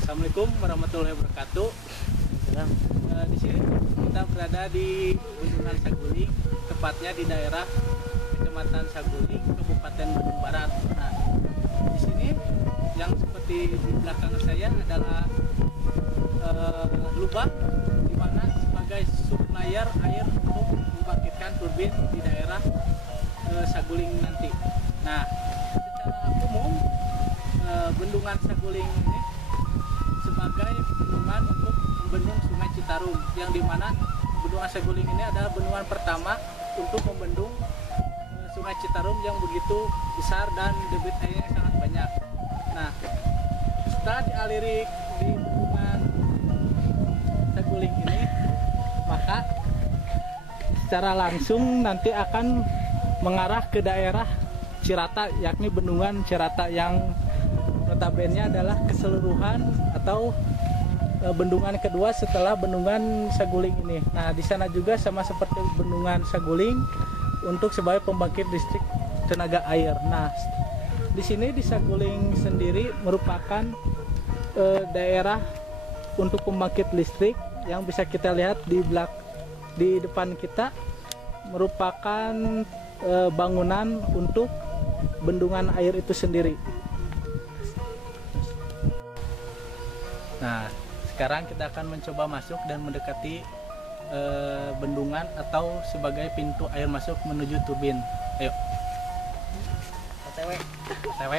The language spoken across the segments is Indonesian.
Assalamualaikum warahmatullahi wabarakatuh. Di sini kita berada di Bendungan Saguling, tepatnya di daerah Kecamatan Saguling, Kabupaten Bandung Barat. Nah, di sini yang seperti di belakang saya adalah lubang di mana sebagai supplier air untuk membangkitkan turbin di daerah Saguling nanti. Nah, secara umum Bendungan Saguling ini sebagai bendungan untuk membendung Sungai Citarum, yang dimana Bendungan Saguling ini adalah bendungan pertama untuk membendung Sungai Citarum yang begitu besar dan debit airnya sangat banyak. Nah, setelah dialiri di Bendungan Saguling ini, maka secara langsung nanti akan mengarah ke daerah Cirata, yakni Bendungan Cirata yang notabene adalah keseluruhan atau bendungan kedua setelah Bendungan Saguling ini. Nah, di sana juga sama seperti Bendungan Saguling untuk sebagai pembangkit listrik tenaga air. Nah, di sini di Saguling sendiri merupakan daerah untuk pembangkit listrik yang bisa kita lihat di depan kita merupakan bangunan untuk bendungan air itu sendiri. Nah, sekarang kita akan mencoba masuk dan mendekati bendungan atau sebagai pintu air masuk menuju turbin. Ayo. OTW. OTW.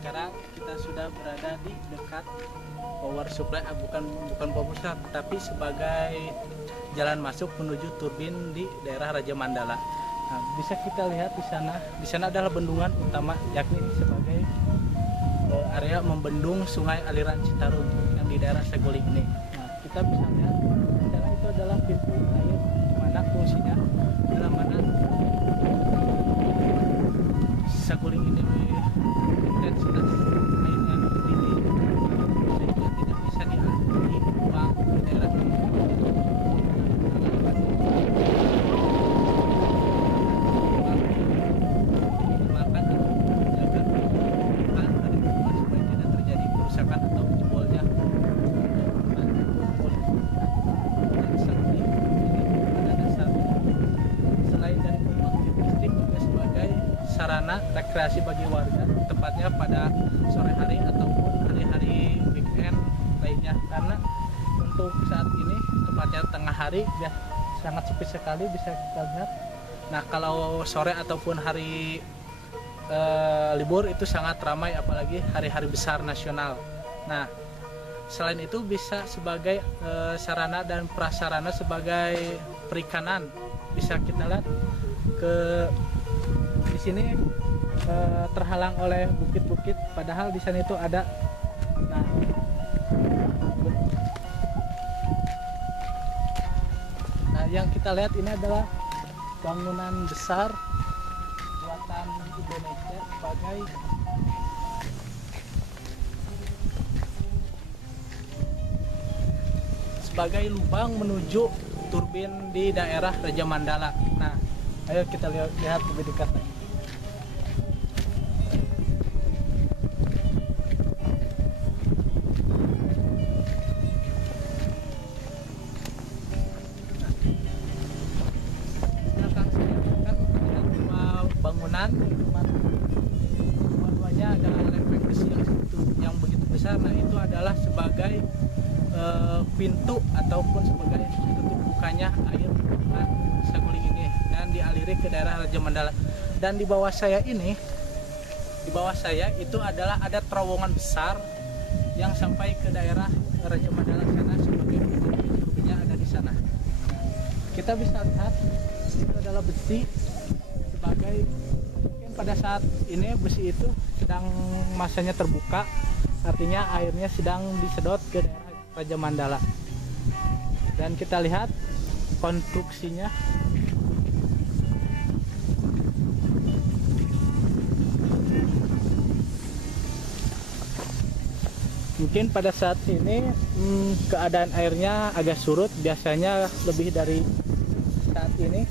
Sekarang kita sudah berada di dekat power supply, bukan power supply, tapi sebagai jalan masuk menuju turbin di daerah Raja Mandala. Nah, bisa kita lihat di sana adalah bendungan utama, yakni sebagai area membendung sungai aliran Citarum yang di daerah Saguling ini. Nah, kita bisa lihat di sana itu adalah pintu air, mana fungsinya, dalam mana Saguling ini intensitas airnya tinggi sehingga tidak bisa dialiri uang ke daerah minimalkan atau menjaga keamanan dari rumah supaya tidak terjadi kerusakan atau jebolnya. Selain dari pembangkit listrik juga sebagai sarana rekreasi bagi warga, tepatnya pada sore hari ataupun hari-hari weekend lainnya, karena untuk saat ini tepatnya tengah hari ya sangat sepi sekali bisa kita lihat. Nah, kalau sore ataupun hari libur itu sangat ramai, apalagi hari-hari besar nasional. Nah, selain itu bisa sebagai sarana dan prasarana sebagai perikanan. Bisa kita lihat di sini terhalang oleh bukit-bukit, padahal di sana itu ada. Nah, yang kita lihat ini adalah bangunan besar buatan Indonesia sebagai lubang menuju turbin di daerah Raja Mandala. Nah, ayo kita lihat lebih dekat lagi. Bangunan dua-duanya adalah lempeng besi yang begitu besar. Nah, itu adalah sebagai pintu ataupun sebagai tutup bukanya air bendungan Saguling ini dan dialiri ke daerah Raja Mandala. Dan di bawah saya itu adalah ada terowongan besar yang sampai ke daerah Raja Mandala sana, sebagai turbinnya ada di sana. Kita bisa lihat itu adalah besi, sebagai mungkin pada saat ini besi itu sedang masanya terbuka, artinya airnya sedang disedot ke daerah Raja Mandala. Dan kita lihat konstruksinya. Mungkin pada saat ini keadaan airnya agak surut, biasanya lebih dari saat ini.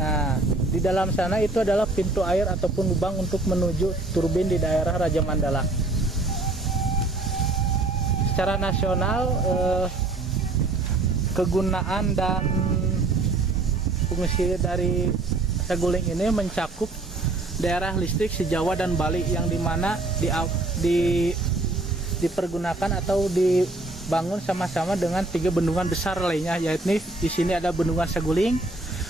Nah, di dalam sana itu adalah pintu air ataupun lubang untuk menuju turbin di daerah Raja Mandala. Secara nasional, kegunaan dan fungsi dari Saguling ini mencakup daerah listrik se-Jawa dan Bali, yang dimana dipergunakan atau dibangun sama-sama dengan 3 bendungan besar lainnya, yaitu di sini ada Bendungan Saguling,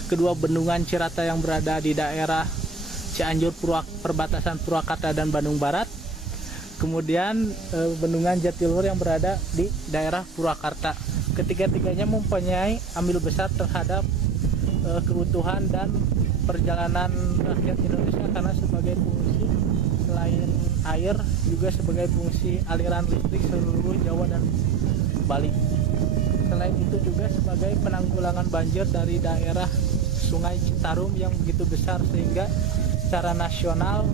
kedua Bendungan Cirata yang berada di daerah Cianjur, perbatasan Purwakarta dan Bandung Barat, kemudian Bendungan Jatiluhur yang berada di daerah Purwakarta. Ketiga-tiganya mempunyai andil besar terhadap keutuhan dan perjalanan rakyat Indonesia, karena sebagai fungsi selain air juga sebagai fungsi aliran listrik seluruh Jawa dan Bali. Selain itu juga sebagai penanggulangan banjir dari daerah Sungai Citarum yang begitu besar, sehingga secara nasional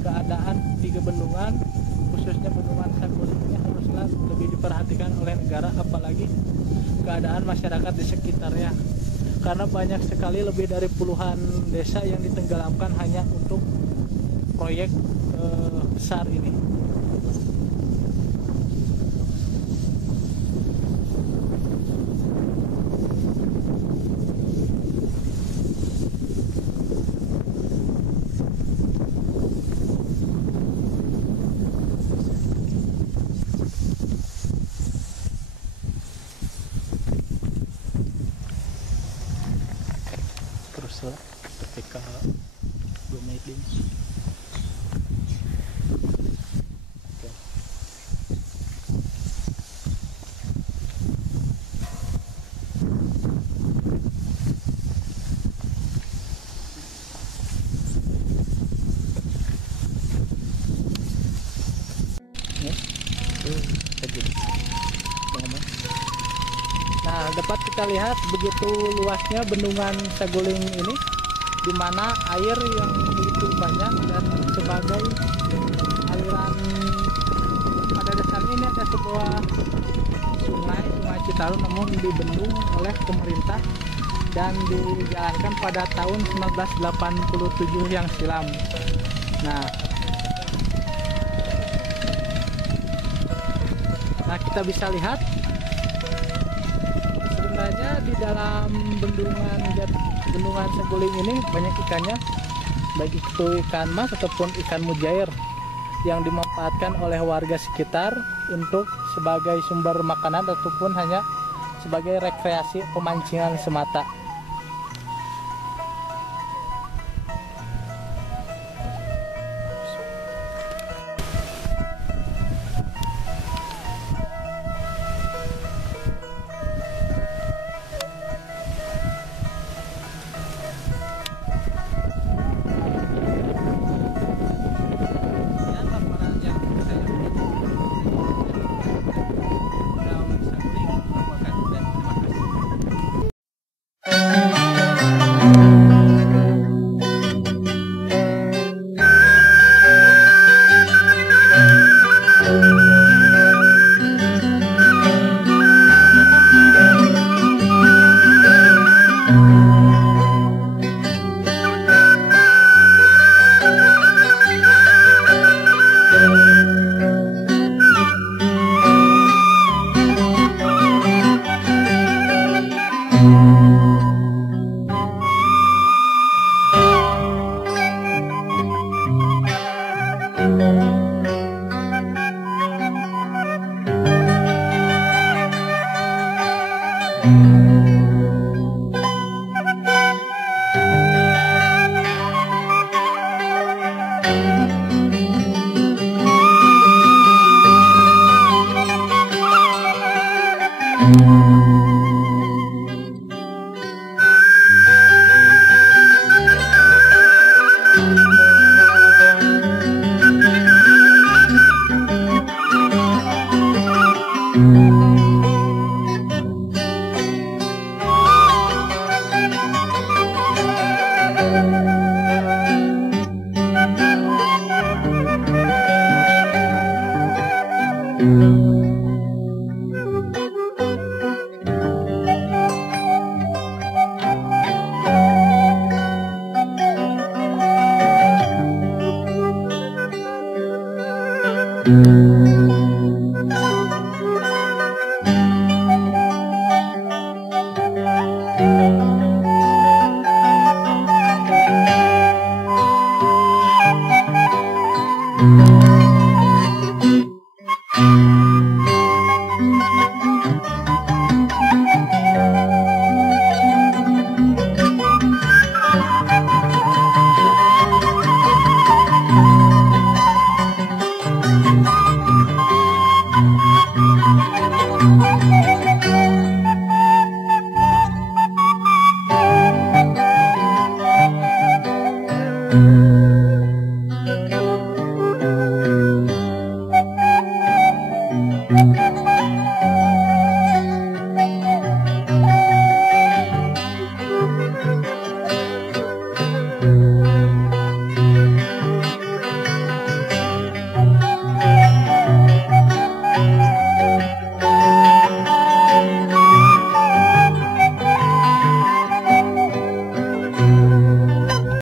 keadaan 3 bendungan, khususnya Bendungan Saguling ini haruslah lebih diperhatikan oleh negara, apalagi keadaan masyarakat di sekitarnya, karena banyak sekali, lebih dari puluhan desa yang ditenggelamkan hanya untuk proyek besar ini. Teruslah ketika 2 menit ini. Nah, dapat kita lihat begitu luasnya Bendungan Saguling ini, di mana air yang begitu banyak dan sebagai aliran, pada dasarnya ini ada sebuah sungai Citarum, namun dibendung oleh pemerintah dan dijalankan pada tahun 1987 yang silam. Nah, kita bisa lihat sebenarnya di dalam Bendungan Saguling ini banyak ikannya, baik itu ikan mas ataupun ikan mujair, yang dimanfaatkan oleh warga sekitar untuk sebagai sumber makanan ataupun hanya sebagai rekreasi pemancingan semata. Thank you.